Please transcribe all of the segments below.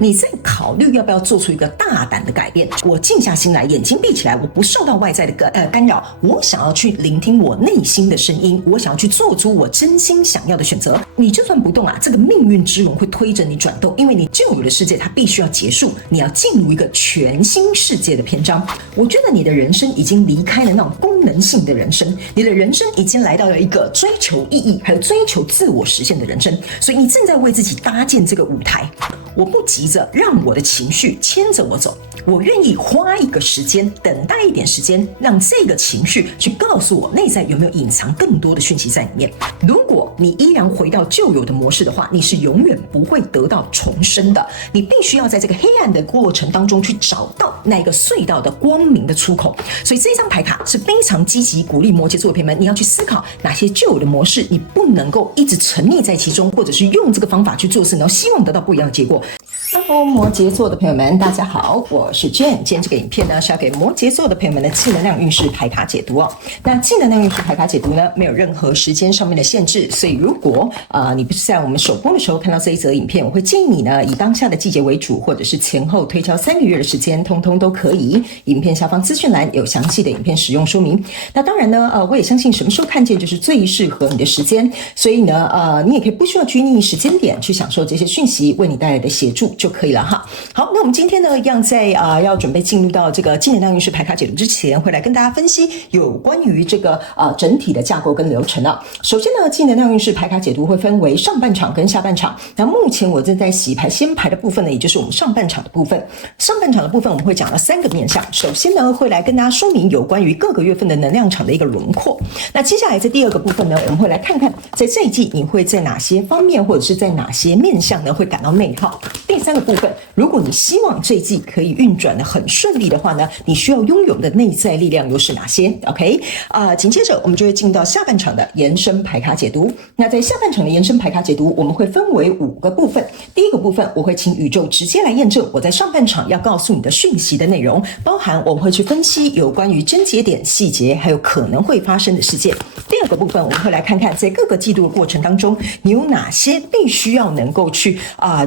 你在考虑要不要做出一个大胆的改变？我静下心来，眼睛闭起来，我不受到外在的干扰，我想要去聆听我内心的声音，我想要去做出我真心想要的选择。你就算不动啊，这个命运之轮会推着你转动，因为你旧有的世界它必须要结束，你要进入一个全新世界的篇章。我觉得你的人生已经离开了那种功能性的人生，你的人生已经来到了一个追求意义还有追求自我实现的人生，所以你正在为自己搭建这个舞台。我不急着让我的情绪牵着我走，我愿意花一个时间，等待一点时间，让这个情绪去告诉我内在有没有隐藏更多的讯息在里面。如果你依然回到旧有的模式的话，你是永远不会得到重生的。你必须要在这个黑暗的过程当中去找到那个隧道的光明的出口。所以这张牌卡是非常积极鼓励摩羯座的朋友们，你要去思考哪些旧有的模式你不能够一直沉溺在其中，或者是用这个方法去做事，然后希望得到不一样的结果。Hello， 摩羯座的朋友们，大家好，我是 Jane。今天这个影片呢是要给摩羯座的朋友们的正能量运势牌卡解读哦。那正能量运势牌卡解读呢，没有任何时间上面的限制，所以如果你不是在我们首播的时候看到这一则影片，我会建议你呢以当下的季节为主，或者是前后推敲3个月的时间，通通都可以。影片下方资讯栏有详细的影片使用说明。那当然呢，我也相信什么时候看见就是最适合你的时间，所以呢，你也可以不需要拘泥时间点去享受这些讯息为你带来的协助就可以了哈。好，那我们今天呢，一样在要准备进入到这个正能量运势牌卡解读之前，会来跟大家分析有关于这个整体的架构跟流程啊。首先呢，正能量运势牌卡解读会分为上半场跟下半场。那目前我正在洗牌先牌的部分呢，也就是我们上半场的部分。上半场的部分我们会讲到3个面向。首先呢，会来跟大家说明有关于各个月份的能量场的一个轮廓。那接下来在第2个部分呢，我们会来看看在这一季你会在哪些方面或者是在哪些面向呢会感到内耗。第3个部分，如果你希望这一季可以运转的很顺利的话呢，你需要拥有的内在力量又是哪些 ？OK， 紧接着我们就会进到下半场的延伸牌卡解读。那在下半场的延伸牌卡解读，我们会分为5个部分。第1个部分，我会请宇宙直接来验证我在上半场要告诉你的讯息的内容，包含我们会去分析有关于症结点、细节，还有可能会发生的事件。第2个部分，我们会来看看在各个季度的过程当中，你有哪些必须要能够去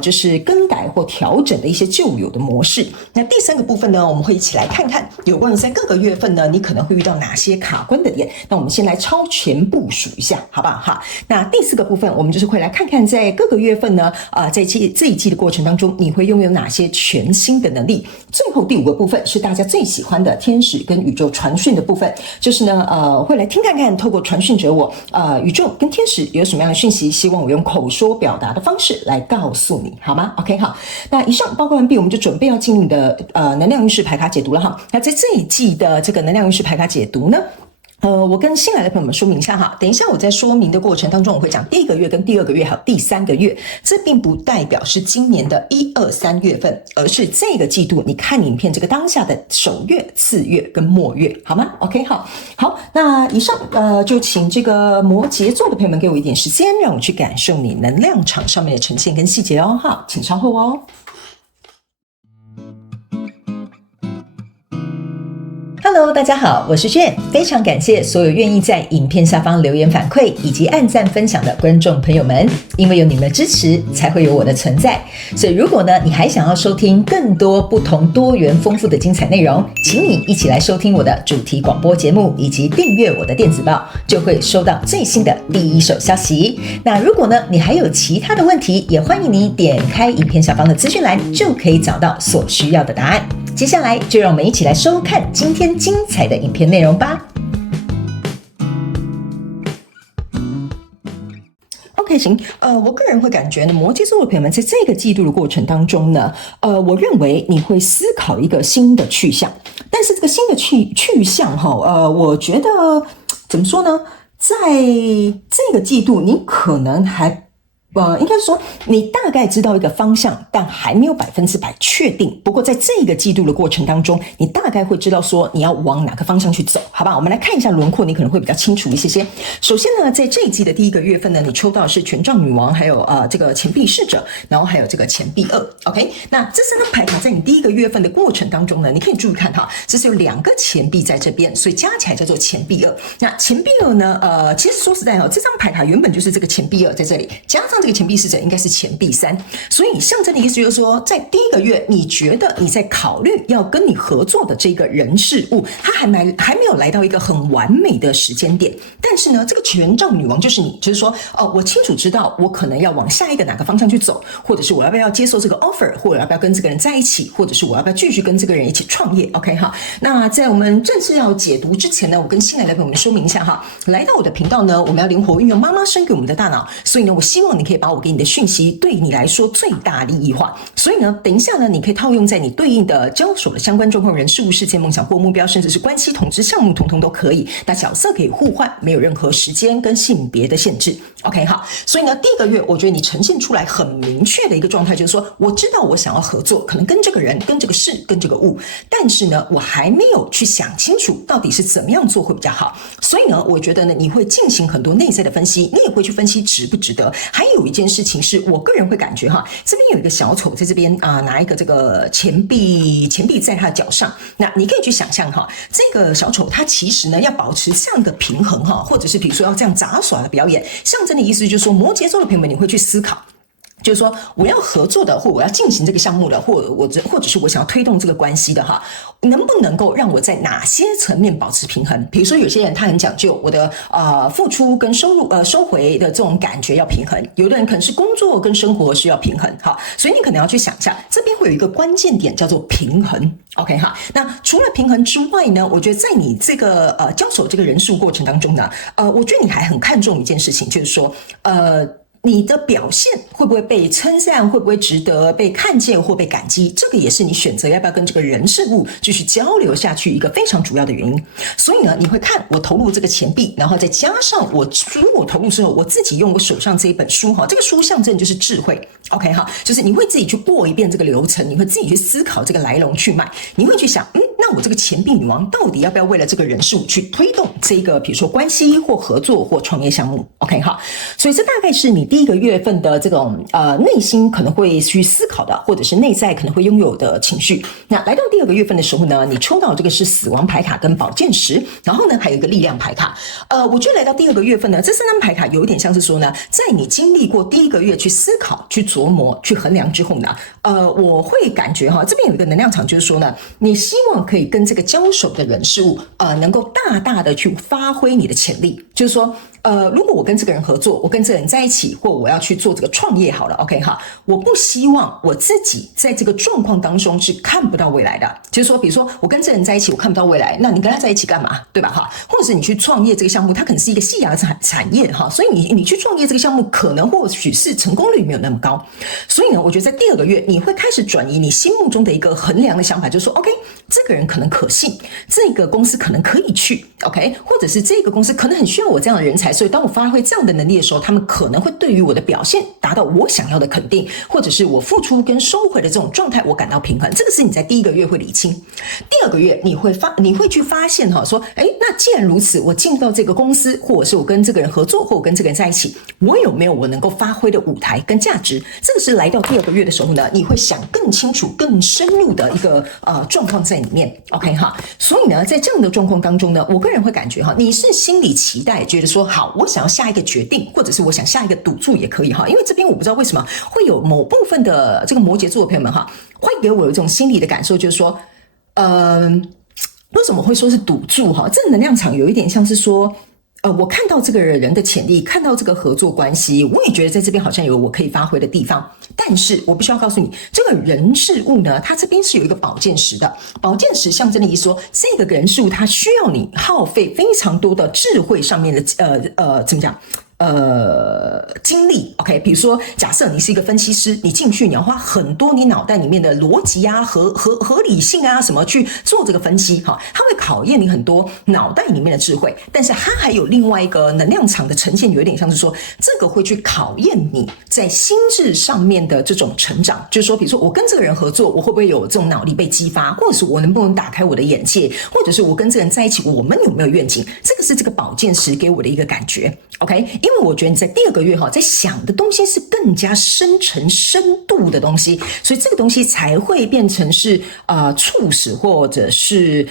就是更改或调整的一些旧有的模式。那第3个部分呢，我们会一起来看看有关于在各个月份呢，你可能会遇到哪些卡关的点。那我们先来超前部署一下，好不好哈？那第4个部分，我们就是会来看看在各个月份呢，在这一季的过程当中，你会拥有哪些全新的能力。最后第5个部分是大家最喜欢的天使跟宇宙传讯的部分，就是呢，会来听看看透过传讯者我，宇宙跟天使有什么样的讯息，希望我用口说表达的方式来告诉你，好吗 ？OK， 好。那以上报告完毕，我们就准备要进入你的能量运势牌卡解读了哈。那在这一季的这个能量运势牌卡解读呢，我跟新来的朋友们说明一下哈，等一下我在说明的过程当中，我会讲第1个月跟第2个月还有第3个月，这并不代表是今年的1、2、3月份，而是这个季度你看影片这个当下的首月、次月跟末月，好吗 ？OK， 好，那以上就请这个摩羯座的朋友们给我一点时间，让我去感受你能量场上面的呈现跟细节哦，好，请稍后哦。Hello， 大家好，我是 Jane， 非常感谢所有愿意在影片下方留言反馈以及按赞分享的观众朋友们，因为有你们的支持，才会有我的存在。所以如果呢，你还想要收听更多不同多元丰富的精彩内容，请你一起来收听我的主题广播节目，以及订阅我的电子报，就会收到最新的第一手消息。那如果呢，你还有其他的问题，也欢迎你点开影片下方的资讯栏，就可以找到所需要的答案。接下来就让我们一起来收看今天精彩的影片内容吧。OK， 行，我个人会感觉呢，摩羯座的朋友们在这个季度的过程当中呢，我认为你会思考一个新的去向，但是这个新的去向我觉得怎么说呢，在这个季度你可能还应该说你大概知道一个方向，但还没有100%确定。不过在这个季度的过程当中，你大概会知道说你要往哪个方向去走，好吧？我们来看一下轮廓，你可能会比较清楚一些。首先呢，在这一季的第1个月份呢，你抽到的是权杖女王，还有这个钱币侍者，然后还有这个钱币2。OK， 那这3张牌卡在你第1个月份的过程当中呢，你可以注意看哈，这是有2个钱币在这边，所以加起来叫做钱币2。那钱币2呢，其实说实在这张牌卡原本就是这个钱币2在这里，加上这个钱币侍者应该是钱币3，所以象征的意思就是说，在第一个月，你觉得你在考虑要跟你合作的这个人事物，他还没有来到一个很完美的时间点。但是呢，这个权杖女王就是你，就是说，我清楚知道我可能要往下一个哪个方向去走，或者是我要不要接受这个 offer， 或者要不要跟这个人在一起，或者是我要不要继续跟这个人一起创业。OK 哈，那在我们正式要解读之前呢，我跟新来的朋友们说明一下哈，来到我的频道呢，我们要灵活运用妈妈生给我们的大脑，所以呢，我希望你可以把我给你的讯息对你来说最大利益化。所以呢，等一下呢，你可以套用在你对应的交手的相关状况、人事物、事件、梦想或目标，甚至是关系、统治项目，统统都可以。那角色可以互换，没有任何时间跟性别的限制。OK 好，所以呢，第一个月我觉得你呈现出来很明确的一个状态，就是说，我知道我想要合作，可能跟这个人、跟这个事、跟这个物，但是呢，我还没有去想清楚到底是怎么样做会比较好。所以呢，我觉得呢，你会进行很多内在的分析，你也会去分析值不值得。还有一件事情是我个人会感觉哈，这边有一个小丑在这边拿一个这个钱币在他的脚上，那你可以去想象哈，这个小丑他其实呢要保持这样的平衡哈，或者是比如说要这样杂耍的表演，象征的意思就是说，摩羯座的朋友们，你会去思考。就是说，我要合作的，或我要进行这个项目的，或者是我想要推动这个关系的哈，能不能够让我在哪些层面保持平衡？比如说，有些人他很讲究我的付出跟收回的这种感觉要平衡，有的人可能是工作跟生活需要平衡，好，所以你可能要去想一下，这边会有一个关键点叫做平衡。OK 哈，那除了平衡之外呢，我觉得在你这个交手这个人数过程当中呢，我觉得你还很看重一件事情，就是说你的表现会不会被称赞，会不会值得被看见或被感激，这个也是你选择要不要跟这个人事物继续交流下去一个非常主要的原因。所以呢，你会看我投入这个钱币，然后再加上如果投入之后，我自己用我手上这一本书哈，这个书象征就是智慧。OK 哈，就是你会自己去过一遍这个流程，你会自己去思考这个来龙去脉，你会去想，那我这个钱币女王到底要不要为了这个人事物去推动这个比如说关系或合作或创业项目。 OK 哈，所以这大概是你第一个月份的这种内心可能会去思考的，或者是内在可能会拥有的情绪。那来到第二个月份的时候呢，你抽到这个是死亡牌卡跟宝剑十，然后呢还有一个力量牌卡。我觉得来到第二个月份呢，这3张牌卡有一点像是说呢，在你经历过第一个月去思考、去琢磨、去衡量之后呢，我会感觉哈，这边有一个能量场，就是说呢，你希望可以跟这个交手的人事物能够大大的去发挥你的潜力，就是说如果我跟这个人合作，我跟这个人在一起，或我要去做这个创业好了 OK 哈，我不希望我自己在这个状况当中是看不到未来的，就是说比如说我跟这个人在一起我看不到未来，那你跟他在一起干嘛，对吧哈？或者是你去创业这个项目，它可能是一个夕阳产业哈，所以你去创业这个项目可能或许是成功率没有那么高。所以呢，我觉得在第二个月你会开始转移你心目中的一个衡量的想法，就是说 OK 这个人可能可信，这个公司可能可以去 OK， 或者是这个公司可能很需要我这样的人才，所以当我发挥这样的能力的时候，他们可能会对于我的表现达到我想要的肯定，或者是我付出跟收回的这种状态我感到平衡。这个是你在第一个月会理清。第二个月你会去发现哈，说那既然如此，我进到这个公司，或者是我跟这个人合作，或我跟这个人在一起，我有没有我能够发挥的舞台跟价值？这个是来到第二个月的时候呢，你会想更清楚、更深入的一个状况在里面。OK 哈，所以呢，在这样的状况当中呢，我个人会感觉哈，你是心里期待，觉得说好，我想要下一个决定，或者是我想下一个赌注也可以哈。因为这边我不知道为什么会有某部分的这个摩羯座的朋友们哈，会给我有一种心理的感受，就是说，为什么会说是赌注哈？这个能量场有一点像是说。我看到这个人的潜力，看到这个合作关系，我也觉得在这边好像有我可以发挥的地方。但是我必须要告诉你，这个人事物呢，它这边是有一个宝剑十的。宝剑十象征的意思说，这个人事物它需要你耗费非常多的智慧上面的怎么讲？经历 OK， 比如说假设你是一个分析师，你进去你要花很多你脑袋里面的逻辑啊、合理性啊什么去做这个分析哈，它会考验你很多脑袋里面的智慧，但是它还有另外一个能量场的呈现，有一点像是说这个会去考验你在心智上面的这种成长，就是说比如说我跟这个人合作，我会不会有这种脑力被激发，或者是我能不能打开我的眼界，或者是我跟这个人在一起我们有没有愿景，这个是这个宝剑十给我的一个感觉 OK， 因为我觉得你在第二个月在想的东西是更加深沉深度的东西，所以这个东西才会变成是促使或者是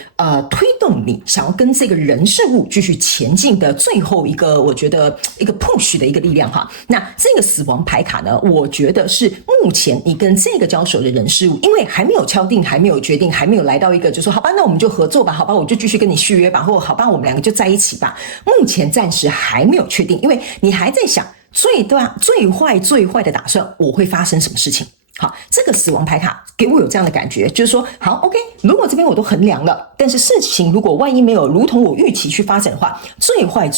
推动你想要跟这个人事物继续前进的最后一个，我觉得一个 push 的一个力量哈。那这个死亡牌卡呢，我觉得是目前你跟这个交手的人事物，因为还没有敲定，还没有决定，还没有来到一个就说好吧，那我们就合作吧，好吧，我就继续跟你续约吧，或好吧，我们两个就在一起吧。目前暂时还没有确定，因为你还在想最坏的打算我会发生什么事情。好，这个死亡牌卡给我有这样的感觉，就是说好 OK， 如果这边我都衡量了，但是事情如果万一没有如同我预期去发展的话，最坏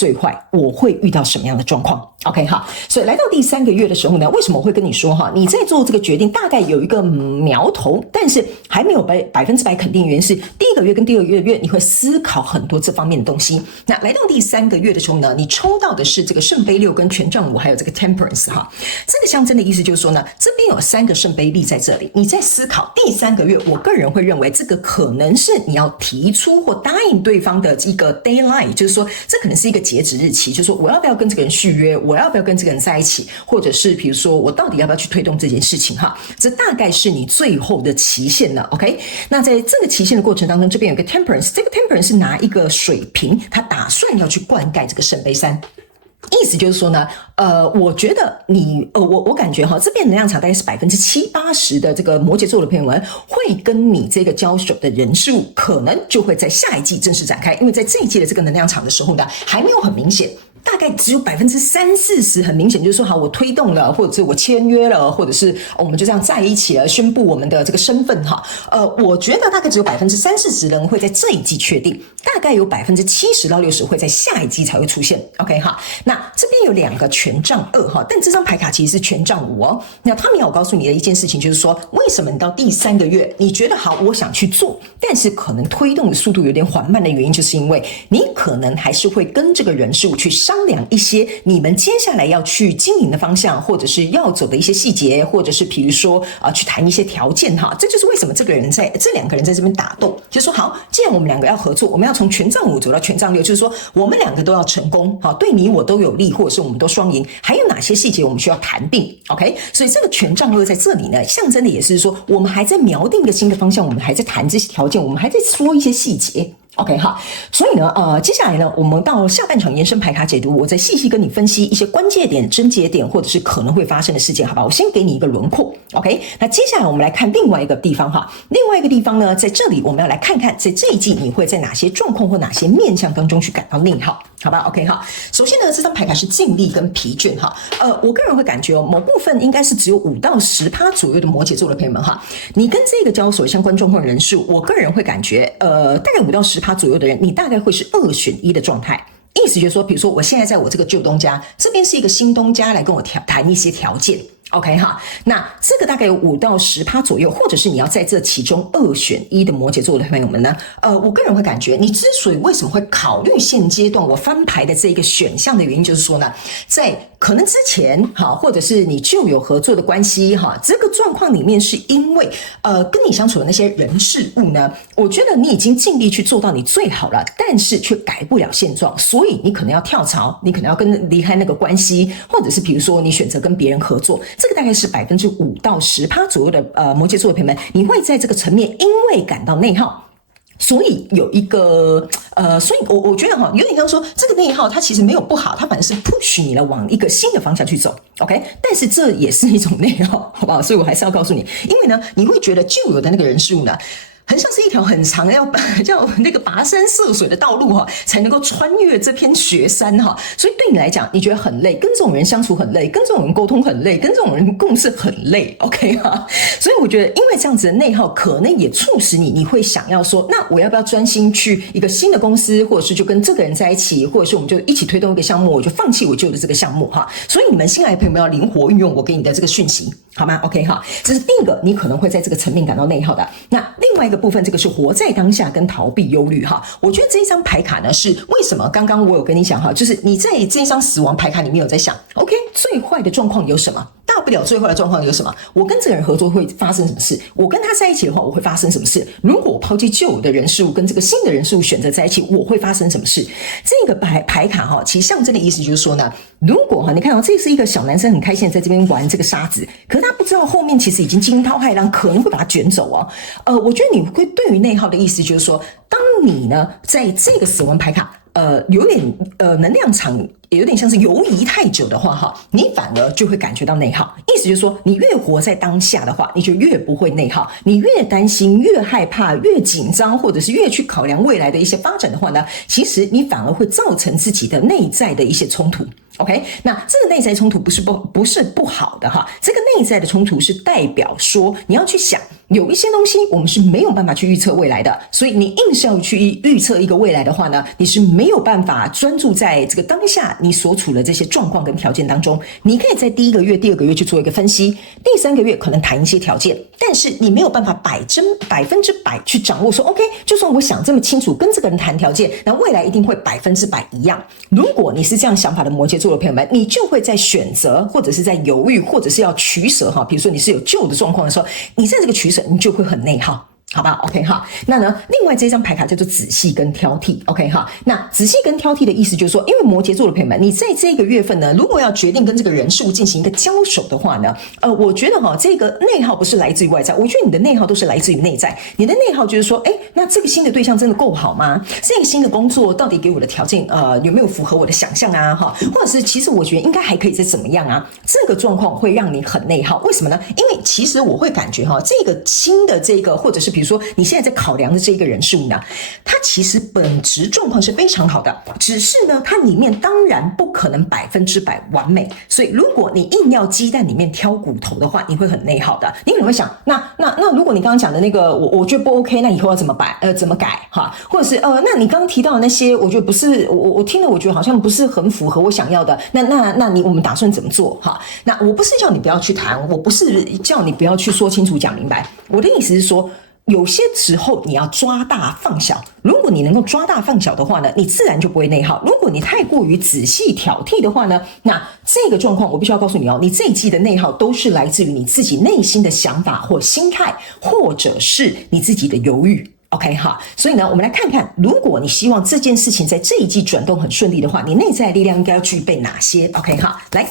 我会遇到什么样的状况 OK 好，所以来到第3个月的时候呢，为什么我会跟你说你在做这个决定大概有一个苗头，但是还没有100%肯定，原因是第1个月跟第2个月你会思考很多这方面的东西。那来到第3个月的时候呢，你抽到的是这个圣杯6跟权杖5还有这个 Temperance 这个象征的意思就是说呢，这边有3个圣杯力在这里，你在思考第3个月，我个人会认为这个可能是你要提出或答应对方的一个 deadline， 就是说这可能是一个截止日期，就是说我要不要跟这个人续约，我要不要跟这个人在一起，或者是比如说我到底要不要去推动这件事情这大概是你最后的期限了 OK。 那在这个期限的过程当中，这边有个 Temperance， 这个 Temperance 是拿一个水瓶，他打算要去灌溉这个圣杯3，意思就是说呢，我觉得我感觉这边能量场大概是70-80%的这个摩羯座的朋友们会跟你这个交手的人事物，可能就会在下一季正式展开，因为在这一季的这个能量场的时候呢，还没有很明显。大概只有30-40%很明显，就是说好，我推动了，或者是我签约了，或者是我们就这样在一起了，宣布我们的这个身份我觉得大概只有30-40%人会在这一季确定，大概有70-60%会在下一季才会出现。OK 那这边有2个权杖2但这张牌卡其实是权杖5那他们要告诉你的一件事情就是说，为什么你到第3个月你觉得好，我想去做，但是可能推动的速度有点缓慢的原因，就是因为你可能还是会跟这个人事物去商量一些你们接下来要去经营的方向，或者是要走的一些细节，或者是比如说去谈一些条件这就是为什么这2个人在这边打斗，就是说好，既然我们2个要合作，我们要从权杖5走到权杖6，就是说我们2个都要成功对你我都有利，或者是我们都双赢，还有哪些细节我们需要谈定 OK。 所以这个权杖2在这里呢，象征的也是说我们还在瞄定一个新的方向，我们还在谈这些条件，我们还在说一些细节OK 所以呢接下来呢，我们到下半场延伸牌卡解读，我再细细跟你分析一些关键点、症结点，或者是可能会发生的事件，好吧？我先给你一个轮廓 OK。 那接下来我们来看另外一个地方另外一个地方呢，在这里我们要来看看在这一季你会在哪些状况或哪些面向当中去感到内耗，好吧 OK 首先呢，这张牌卡是尽力跟疲倦我个人会感觉某部分应该是只有5-10%左右的摩羯座的朋友们你跟这个交手相关状况人数，我个人会感觉大概5-10%左右的人，你大概会是2选1的状态。意思就是说，比如说我现在在我这个旧东家这边是一个新东家来跟我谈一些条件 OK 那这个大概有5-10%左右，或者是你要在这其中2选1的摩羯座的朋友们呢，我个人会感觉你之所以为什么会考虑现阶段我翻牌的这一个选项的原因，就是说呢，在可能之前或者是你就有合作的关系这个状况里面，是因为跟你相处的那些人事物呢，我觉得你已经尽力去做到你最好了，但是却改不了现状，所以你可能要跳槽，你可能要离开那个关系，或者是比如说你选择跟别人合作，这个大概是5-10%左右的摩羯座的朋友们，你会在这个层面因为感到内耗。所以有一个所以我觉得有点像说这个内耗它其实没有不好，它反而是 push 你了往一个新的方向去走 OK。 但是这也是一种内耗，好不好？所以我还是要告诉你，因为呢你会觉得旧有的那个人事物呢，很像是一条很长的要叫那个跋山涉水的道路才能够穿越这片雪山所以对你来讲，你觉得很累，跟这种人相处很累，跟这种人沟通很累，跟这种人共事很累 OK 所以我觉得因为这样子的内耗，可能也促使你会想要说，那我要不要专心去一个新的公司，或者是就跟这个人在一起，或者是我们就一起推动一个项目，我就放弃我旧的这个项目所以你们新来的朋友们要灵活运用我给你的这个讯息，好吗 OK 这是第一个你可能会在这个层面感到内耗的。那另外一个部分，这个是活在当下跟逃避忧虑我觉得这一张牌卡呢，是为什么刚刚我有跟你讲就是你在这一张死亡牌卡里面有在想 OK 最坏的状况有什么，大不了最后的状况有什么？我跟这个人合作会发生什么事？我跟他在一起的话，我会发生什么事？如果我抛弃旧的人事物，跟这个新的人事物选择在一起，我会发生什么事？这个牌卡哈，其实象征的意思就是说呢，如果哈，你看这是一个小男生很开心的在这边玩这个沙子，可是他不知道后面其实已经惊涛骇浪，可能会把他卷走哦。我觉得你会对于内耗的意思就是说，当你呢在这个死亡牌卡。有点能量场有点像是游移太久的话哈，你反而就会感觉到内耗。意思就是说，你越活在当下的话，你就越不会内耗。你越担心、越害怕、越紧张，或者是越去考量未来的一些发展的话呢，其实你反而会造成自己的内在的一些冲突。OK， 那这个内在冲突不是不好的哈，这个内在的冲突是代表说你要去想，有一些东西我们是没有办法去预测未来的，所以你硬是要去预测一个未来的话呢，你是没有办法专注在这个当下你所处的这些状况跟条件当中。你可以在第一个月、第二个月去做一个分析，第三个月可能谈一些条件，但是你没有办法100%去掌握说 OK， 就算我想这么清楚跟这个人谈条件，那未来一定会100%一样。如果你是这样想法的摩羯座的朋友们，你就会在选择或者是在犹豫或者是要取舍哈，比如说你是有旧的状况的时候，你在这个取舍你就会很内耗。好吧 ，OK 哈，那呢，另外这张牌卡叫做仔细跟挑剔 ，OK 哈，那仔细跟挑剔的意思就是说，因为摩羯座的朋友们，你在这个月份呢，如果要决定跟这个人事物进行一个交手的话呢，我觉得哈，这个内耗不是来自于外在，我觉得你的内耗都是来自于内在。你的内耗就是说，那这个新的对象真的够好吗？这个新的工作到底给我的条件有没有符合我的想象啊？哈，或者是其实我觉得应该还可以再怎么样啊？这个状况会让你很内耗，为什么呢？因为其实我会感觉哈，这个新的这个或者是比如说你现在在考量的这个人事物呢，它其实本质状况是非常好的，只是呢，它里面当然不可能100%完美，所以如果你硬要鸡蛋里面挑骨头的话，你会很内耗的。你可能会想，那如果你刚刚讲的那个我觉得不 OK， 那以后要怎么改哈？或者是那你刚刚提到的那些，我觉得不是我听了，我觉得好像不是很符合我想要的。那我们打算怎么做哈？那我不是叫你不要去谈，我不是叫你不要去说清楚讲明白，我的意思是说。有些时候你要抓大放小，如果你能够抓大放小的话呢，你自然就不会内耗。如果你太过于仔细挑剔的话呢，那这个状况我必须要告诉你哦，你这一季的内耗都是来自于你自己内心的想法或心态，或者是你自己的犹豫。OK 哈，所以呢，我们来看看，如果你希望这件事情在这一季转动很顺利的话，你内在的力量应该要具备哪些 ？OK 哈，来，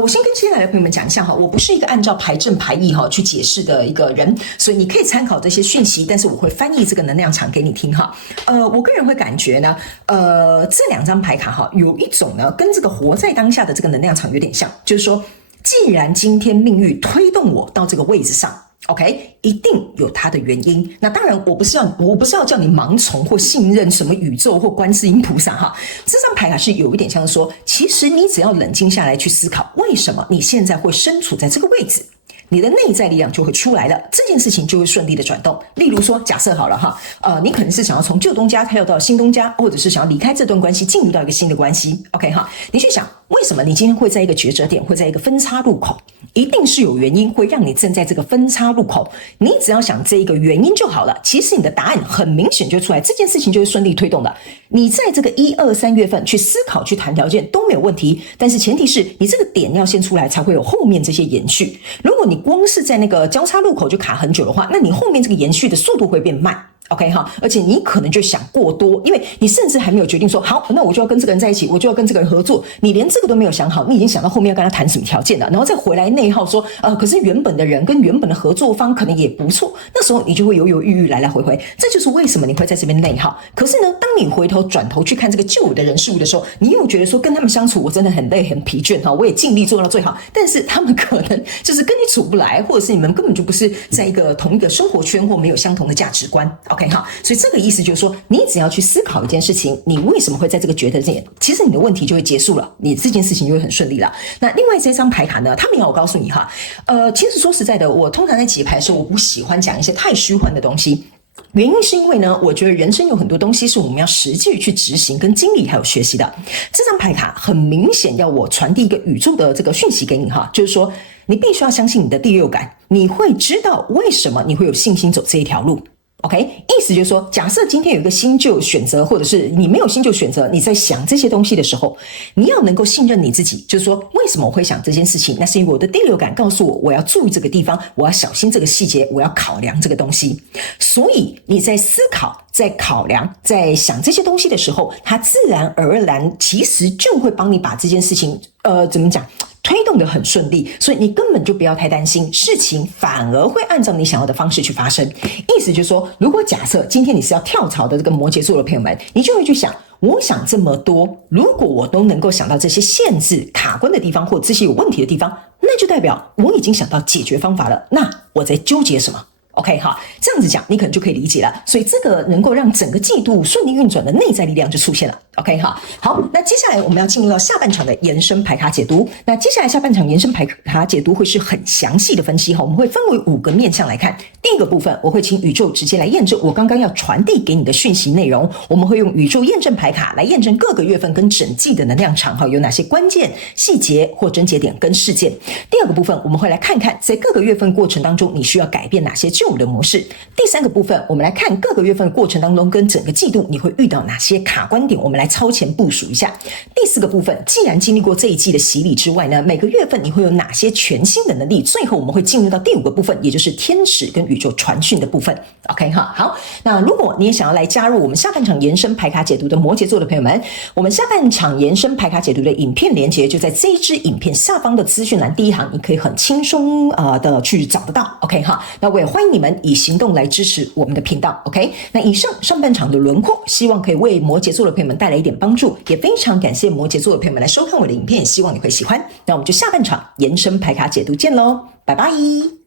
我先跟接下来的朋友们讲一下哈，我不是一个按照牌阵牌意哈去解释的一个人，所以你可以参考这些讯息，但是我会翻译这个能量场给你听哈。我个人会感觉呢，这两张牌卡哈，有一种呢跟这个活在当下的这个能量场有点像，就是说，既然今天命运推动我到这个位置上。OK， 一定有它的原因。那当然，我不是要叫你盲从或信任什么宇宙或观世音菩萨哈。这张牌卡是有一点像说，其实你只要冷静下来去思考，为什么你现在会身处在这个位置，你的内在力量就会出来了，这件事情就会顺利的转动。例如说，假设好了哈，你可能是想要从旧东家跳到新东家，或者是想要离开这段关系，进入到一个新的关系。OK 哈，你去想，为什么你今天会在一个抉择点，会在一个分叉路口？一定是有原因会让你站在这个分叉路口，你只要想这一个原因就好了。其实你的答案很明显就出来，这件事情就会顺利推动的。你在这个1、2、3月份去思考、去谈条件都没有问题，但是前提是你这个点要先出来，才会有后面这些延续。如果你光是在那个交叉路口就卡很久的话，那你后面这个延续的速度会变慢。OK 哈，而且你可能就想过多，因为你甚至还没有决定说好，那我就要跟这个人在一起，我就要跟这个人合作，你连这个都没有想好，你已经想到后面要跟他谈什么条件了，然后再回来内耗说，可是原本的人跟原本的合作方可能也不错，那时候你就会犹犹豫豫来来回回，这就是为什么你会在这边内耗。可是呢，当你转头去看这个旧的人事物的时候，你又觉得说跟他们相处我真的很累很疲倦哈，我也尽力做到最好，但是他们可能就是跟你处不来，或者是你们根本就不是在同一个生活圈或没有相同的价值观。OK 哈，所以这个意思就是说，你只要去思考一件事情，你为什么会在这个抉择点，其实你的问题就会结束了，你这件事情就会很顺利了。那另外这张牌卡呢，他没有告诉你哈，其实说实在的，我通常在解牌的时候，我不喜欢讲一些太虚幻的东西。原因是因为呢，我觉得人生有很多东西是我们要实际去执行、跟经历还有学习的。这张牌卡很明显要我传递一个宇宙的这个讯息给你哈，就是说你必须要相信你的第六感，你会知道为什么你会有信心走这一条路。OK， 意思就是说，假设今天有一个新旧选择，或者是你没有新旧选择，你在想这些东西的时候，你要能够信任你自己，就是说，为什么我会想这件事情？那是因为我的第六感告诉我，我要注意这个地方，我要小心这个细节，我要考量这个东西。所以你在思考、在考量、在想这些东西的时候，它自然而然其实就会帮你把这件事情，怎么讲？推动得很顺利，所以你根本就不要太担心，事情反而会按照你想要的方式去发生。意思就是说，如果假设今天你是要跳槽的这个摩羯座的朋友们，你就会去想，我想这么多，如果我都能够想到这些限制、卡关的地方或这些有问题的地方，那就代表我已经想到解决方法了，那我在纠结什么？OK 哈，这样子讲你可能就可以理解了，所以这个能够让整个季度顺利运转的内在力量就出现了。OK 哈，好，那接下来我们要进入到下半场的延伸牌卡解读。那接下来下半场延伸牌卡解读会是很详细的分析哈，我们会分为5个面向来看。第一个部分，我会请宇宙直接来验证我刚刚要传递给你的讯息内容，我们会用宇宙验证牌卡来验证各个月份跟整季的能量场哈有哪些关键细节或症结点跟事件。第二个部分，我们会来看看在各个月份过程当中你需要改变哪些旧的模式。第三个部分，我们来看各个月份过程当中跟整个季度你会遇到哪些卡关点，我们来超前部署一下。第四个部分，既然经历过这一季的洗礼之外呢，每个月份你会有哪些全新的能力？最后我们会进入到第5个部分，也就是天使跟宇宙传讯的部分。OK 哈，好，那如果你也想要来加入我们下半场延伸牌卡解读的摩羯座的朋友们，我们下半场延伸牌卡解读的影片连结就在这一支影片下方的资讯栏第1行，你可以很轻松的去找得到。OK 哈，那我也欢迎你们以行动来支持我们的频道。OK， 那以上半场的轮廓，希望可以为摩羯座的朋友们带来一点帮助，也非常感谢摩羯座的朋友们来收看我的影片，希望你会喜欢。那我们就下半场延伸牌卡解读见喽，拜拜。